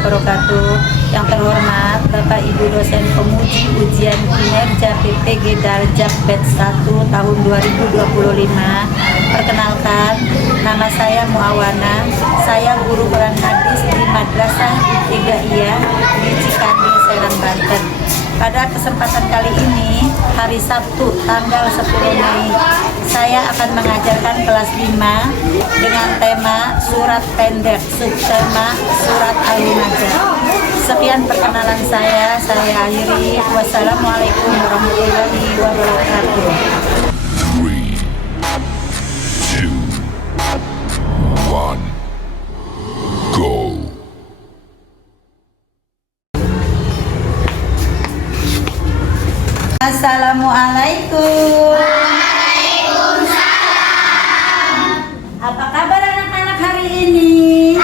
wabarakatuh. Yang terhormat Bapak Ibu dosen pemuji ujian kinerja PPG Darjab Batch 1 tahun 2025. Perkenalkan, nama saya Muawana. Saya guru Quran hadis di Madrasah Ibtidaiyah di Cikanding, Serang, Banten. Pada kesempatan kali ini, hari Sabtu tanggal 10 Mei, saya akan mengajarkan kelas 5 dengan tema surat pendek, subtema surat Al-Humazah. Sekian perkenalan saya akhiri. Wassalamualaikum warahmatullahi wabarakatuh. 3, 2, 1, go. Assalamualaikum. Waalaikumsalam. Apa kabar anak-anak hari ini?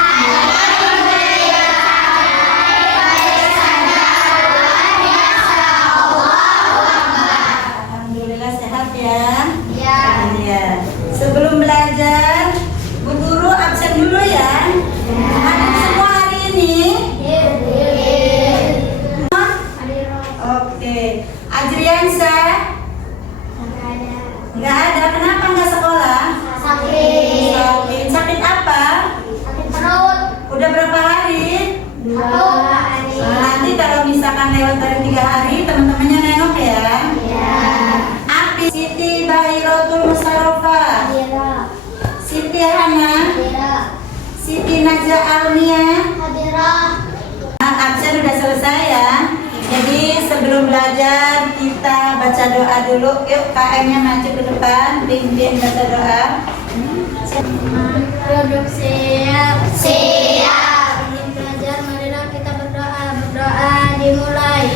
Alhamdulillah sehat ya? Ya. Sebelum belajar, Bu Guru absen dulu ya. Anak semua hari ini? Oke. Adriansa? Nggak ada. Kenapa nggak sekolah? Sakit. Sakit apa? Sakit perut. Udah berapa hari? 2 hari. Nanti kalau misalkan lewat dari 3 hari, teman-temannya nengok ya. Ya. Api, Siti Bahirotul Musarrofa, Hadirah. Siti Hana, Hadirah. Siti Najah Almia. Hadirah. Absen udah selesai ya. Jadi sebelum belajar kita baca doa dulu. Yuk KM-nya maju ke depan, pimpin baca doa. Duduk siap. Ingin belajar, marilah kita berdoa. Berdoa dimulai.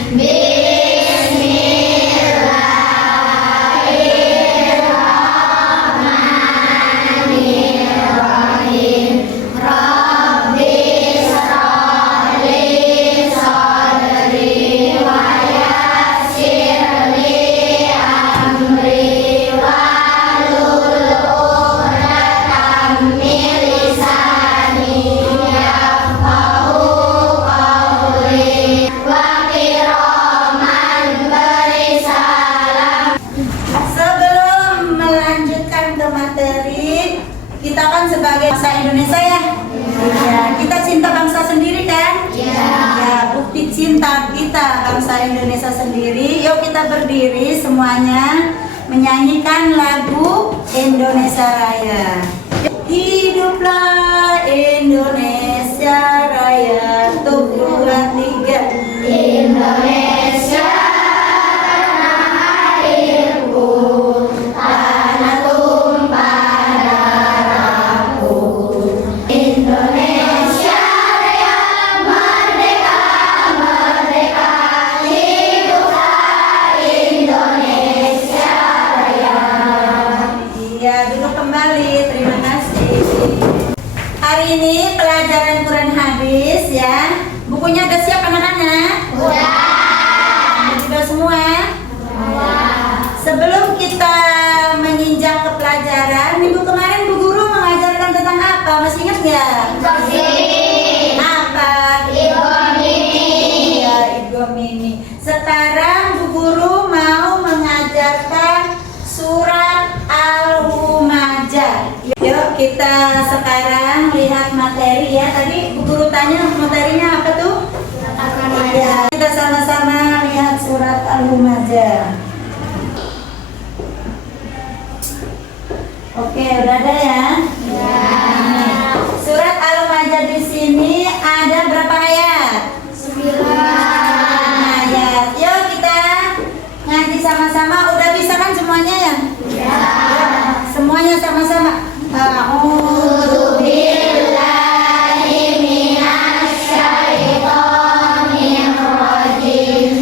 Sebelum melanjutkan ke materi, kita kan sebagai bangsa Indonesia ya. Ya, kita cinta bangsa sendiri kan? Ya, bukti cinta kita bangsa Indonesia sendiri. Yuk kita berdiri semuanya menyanyikan lagu Indonesia Raya. Hiduplah Indonesia Raya, tuh 2, 3. Indonesia tanah airku, tanah tumpah darahku. Indonesia Raya, merdeka, merdeka, hiduplah Indonesia Raya. Iya, duduk kembali. Terima kasih. Hari ini pelajaran Quran hadis ya. Bukunya udah siap anak-anak? Udah semua? Sebelum kita menginjak ke pelajaran, minggu kemarin Bu Guru mengajarkan tentang apa? Masih ingat nggak? Apa? Iya, Igomini. Sekarang Bu Guru mau mengajarkan surat Al-Humazah. Yuk kita sekarang lihat materi ya. Tadi Bu Guru tanya materinya apa tuh? Ya, kita sama-sama lihat surat Al-Humazah. Oke, udah ada ya? Surat Al-Humazah di sini ada berapa ayat? 9 Ayat. Yuk kita ngaji sama-sama. Udah bisa kan semuanya ya? Semuanya sama-sama. A'udzu billahi minasyaitonir rajim.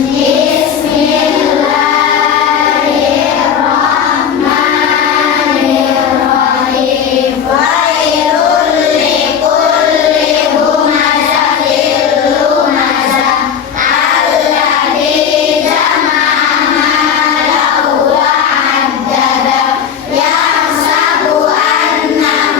Bismillahirrahmanirrahim. Wailul likulli humazatil lumazah alladzi jama'a malahu wa 'addada yahsabu anna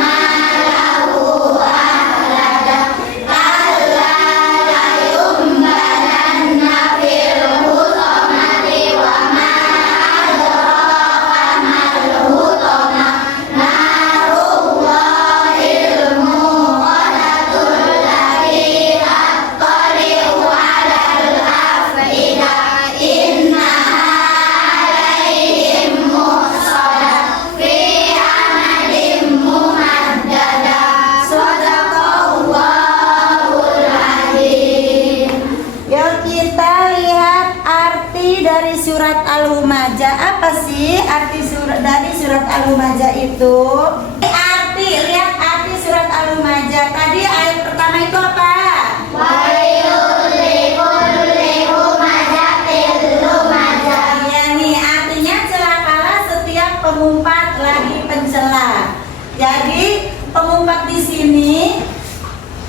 dari surat Al-Humazah. Apa sih arti dari surat Al-Humazah itu? Lihat arti surat Al-Humazah. Tadi ayat pertama itu apa? Wailul likulli humazatil lumazah. Ya nih, artinya celakalah setiap pengumpat lagi pencela. Jadi pengumpat di sini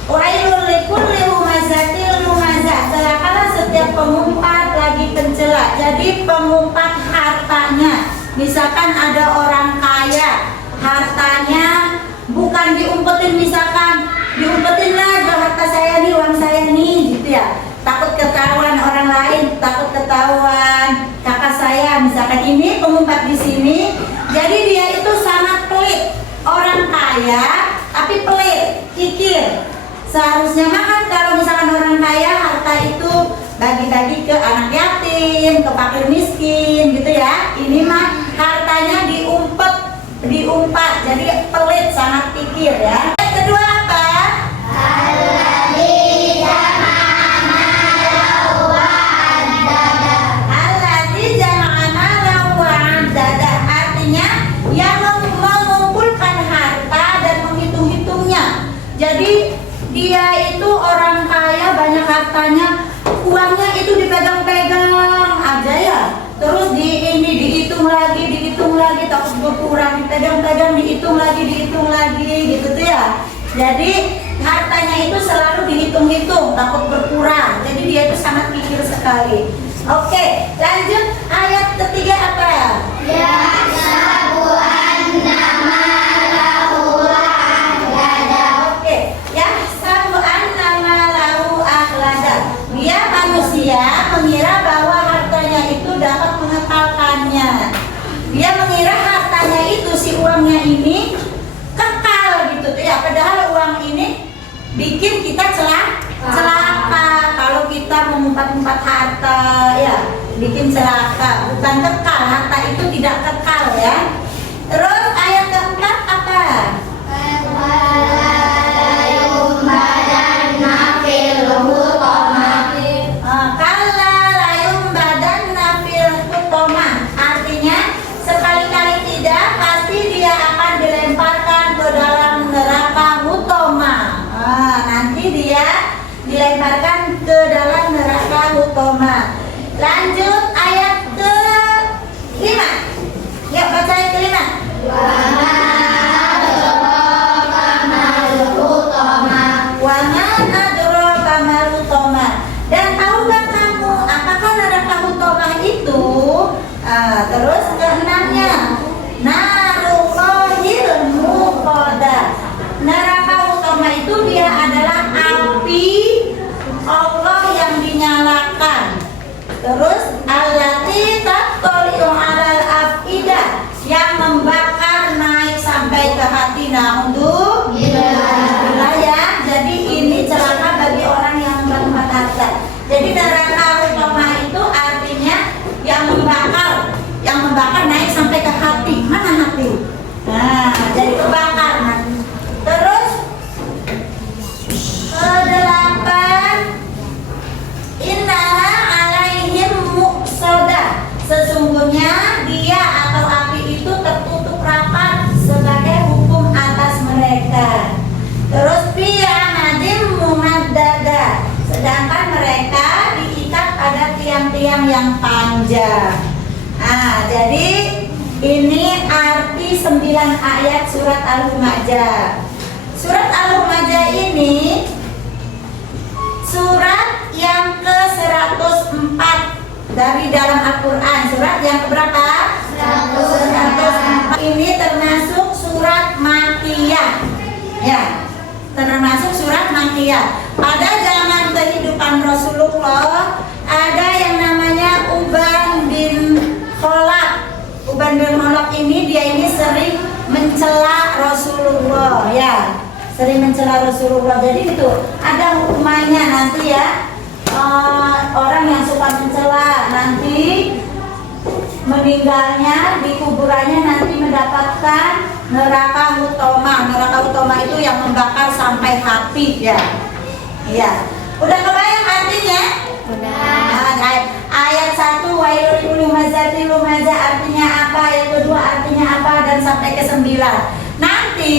wailul likulli humazatil lumazah. Celakalah setiap pengumpat lagi pencela. Jadi pengumpat hartanya. Misalkan ada orang kaya, hartanya bukan diumpetin, misalkan diumpetin lah harta saya nih, uang saya nih, gitu ya. Takut ketahuan orang lain, takut ketahuan kakak saya, misalkan ini pengumpat di sini. Jadi dia itu sangat pelit, orang kaya tapi pelit, kikir. Seharusnya mah kan kalau misalkan orang kaya harta itu bagi-bagi ke anak yatim, ke fakir miskin, gitu ya. Ini mah hartanya diumpat, jadi pelit, sangat pikir ya. Yang kedua apa? Alladzi jama'a malahu wa 'addada. Alladzi jama'a malahu wa 'addada. Artinya yang mengumpulkan harta dan menghitung-hitungnya. Jadi dia itu orang kaya, banyak hartanya, uangnya itu dipegang-pegang aja ya. Terus dihitung lagi, takut berkurang, dipegang-pegang, dihitung lagi, gitu tuh ya. Jadi hartanya itu selalu dihitung-hitung, takut berkurang. Jadi dia itu sangat pikir sekali. Oke, lanjut ayat ketiga apa? Yahsabu anna malahu akhlada. Oke, yahsabu anna malahu akhlada. Dia manusia mengira bahwa hartanya itu dapat mengekalkannya. Dia mengira hartanya itu, si uangnya ini kekal gitu tuh ya. Padahal uang ini bikin kita celaka. Kalau kita mengumpat-umpat harta ya, bikin celaka, bukan kekal. Harta itu tidak kekal ya. Terus ayat keempat apa? Kalla layum badan nafil hutoma. Artinya sekali-kali tidak, pasti dia akan dilemparkan ke dalam neraka hutoma. Nanti dia dilemparkan ke dalam neraka hutoma. Lanjut ayat ke-5. Yuk baca ayat ke-5. Wa ma adraka mal hutoma. Dan tahukah kamu apakah neraka hutoma itu? Terus keenamnya, narullahil muqadah. Neraka hutoma itu dia adalah api Allah yang dinyalakan. Terus allati tattali'u 'alal afidah, yang membakar naik sampai ke hati. Alhamdulillah ya. Jadi ini celaka bagi orang yang mengumpat harta. Jadi neraka hutoma itu artinya yang membakar naik sampai ke hati. Mana hati? Nah, jadi kebakar. Terus ke-8, innaha alaihim muqsadah. Sesungguhnya dia atau api itu tertutup rapat sebagai hukum atas mereka. Terus bi'amadin mumaddada. Sedangkan mereka diikat pada tiang-tiang yang panjang. Jadi ini arti 9 ayat surat Al-Humazah. Surat Al-Humazah ini surat yang ke-104 dari dalam Al-Quran. Surat yang keberapa? 104. Ini termasuk surat Makkiyah. Ya, termasuk surat Makkiyah. Pada zaman kehidupan Rasulullah ada yang namanya Uban bin Khalaf. Uban bin Khalaf ini dia ini sering mencela Rasulullah ya. Sering mencela Rasulullah. Jadi itu ada hukumannya nanti ya. Orang yang suka mencela nanti meninggalnya di kuburannya nanti mendapatkan neraka hutoma. Neraka hutoma itu yang membakar sampai hati ya. Iya. Udah kebayang artinya? Udah. ayat 1 wailul likulli humazatil lumazah artinya apa, yang kedua artinya apa, dan sampai ke 9. Nanti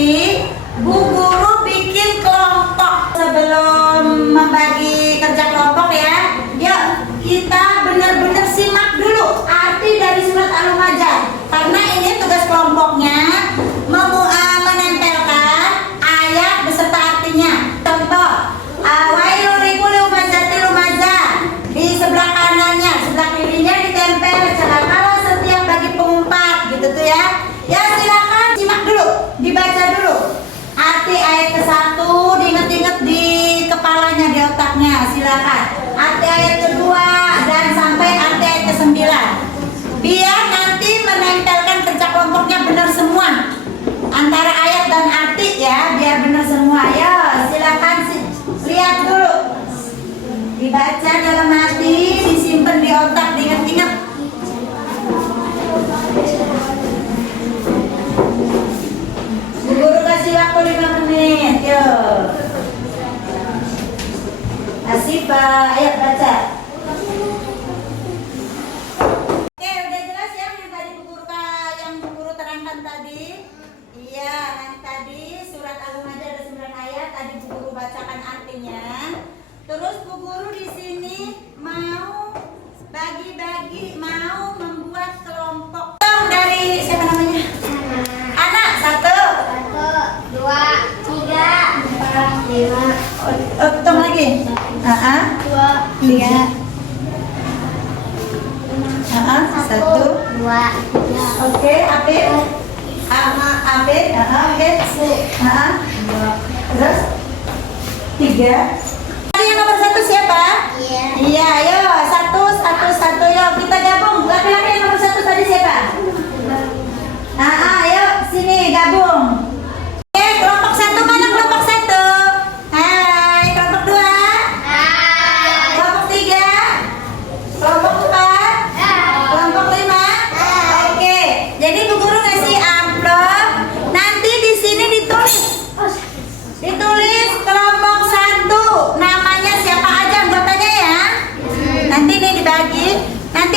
Bu Guru bikin kelompok sebelum membagi kerja kelompok ya. Yuk kita benar-benar simak dulu arti dari surat Al-Lumazah, karena ini tugas kelompoknya menempelkan ayat beserta artinya. Contoh, wailul likulli humazatil lumazah, di sebelah kanannya, sebelah kirinya ditempel celakalah setiap bagi pengumpat, gitu tuh ya. Ya silakan simak dulu, dibaca dulu arti ayat ke-1, diinget-inget di kepalanya, di otaknya, silakan. Arti ayat kedua dan sampai arti ayat ke-9. Biar nanti menempelkan kerja kelompoknya benar semua antara ayat dan arti ya, biar benar semua. Ya silakan lihat dulu, dibaca dalam hati, disimpan di otak, diingat-ingat. Bu Guru kasih waktu 5 menit. Yuk Asifah, ayo baca. Oke, udah jelas ya yang tadi yang Bu Guru terangkan tadi? Iya, nanti tadi surat Al-Lumazah ada 9 ayat, tadi Bu Guru bacakan artinya. Terus Bu Guru di sini mau bagi-bagi, mau membuat kelompok. Dari siapa namanya? Anak, 1, 1, 2, 3, 4, 5. hitung lagi. 2, 3. 1, 2, 3. oke, Apit. Apit, oke. Terus 3. Tadi yang nomor 1 siapa? Iya. Iya, ayo 1, yuk kita gabung. Laki-laki yang nomor 1 tadi siapa? Ayo sini gabung. Oke, kelompok 1 mana kelompok 1? Hai, kelompok 2. Hai. Kelompok 3. Kelompok 4. Kelompok 5. Oke, jadi Bu Guru ngasih amplop. Nanti di sini ditulis kelompok 1. Namanya siapa aja anggotanya ya. Nanti nih dibagi. Nanti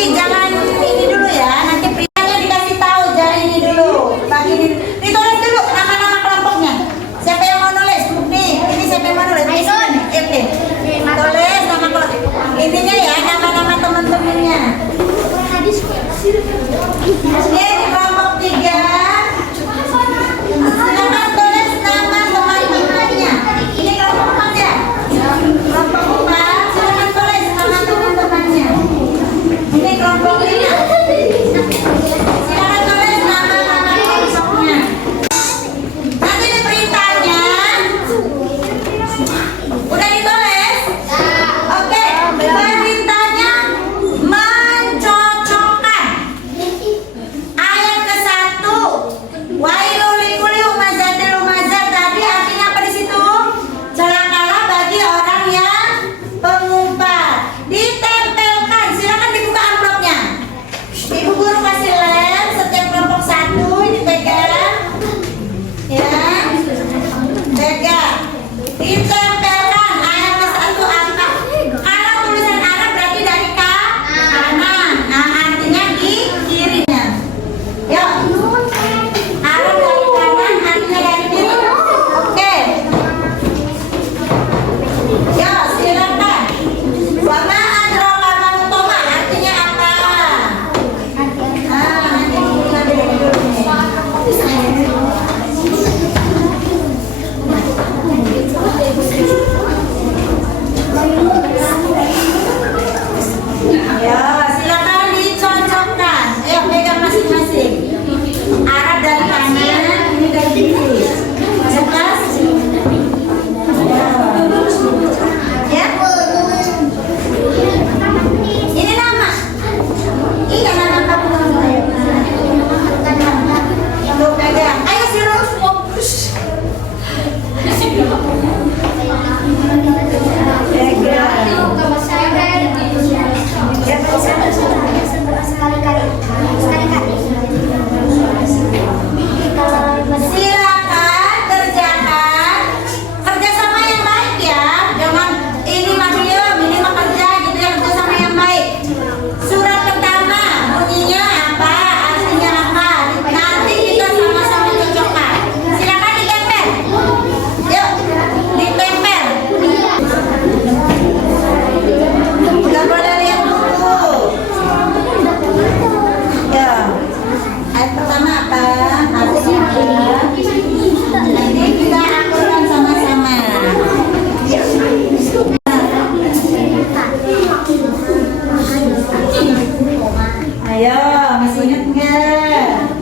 Ayo, masih ingat nggak?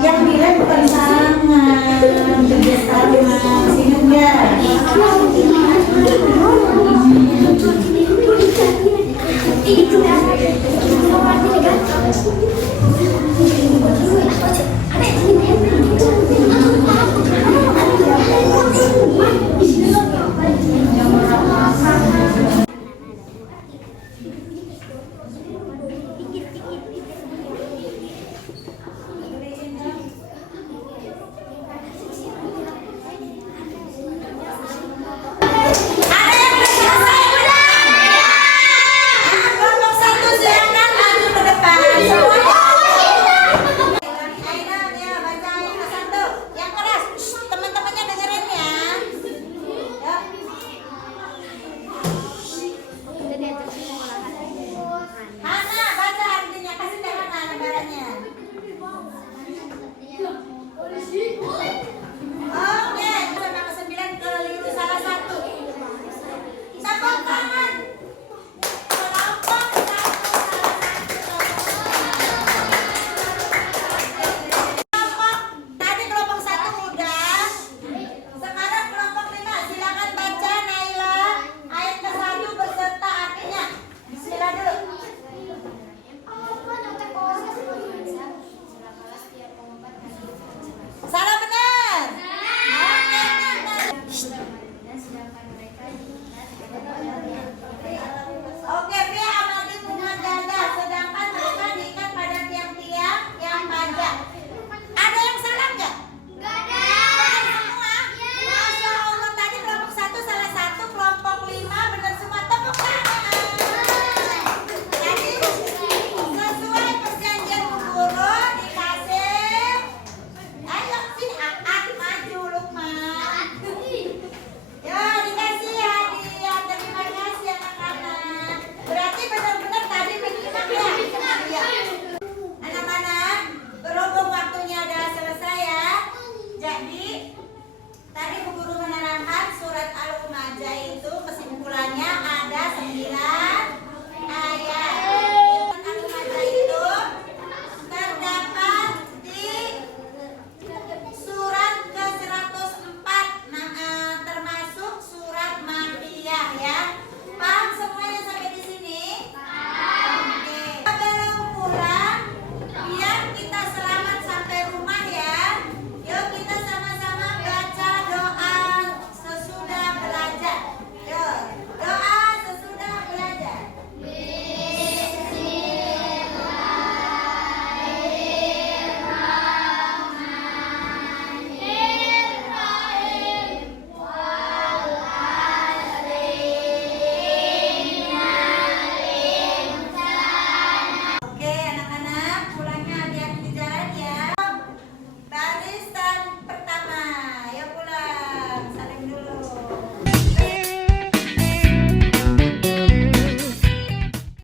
Yang bilang bukan tangan, kerjasama. Masih ingat nggak? Itu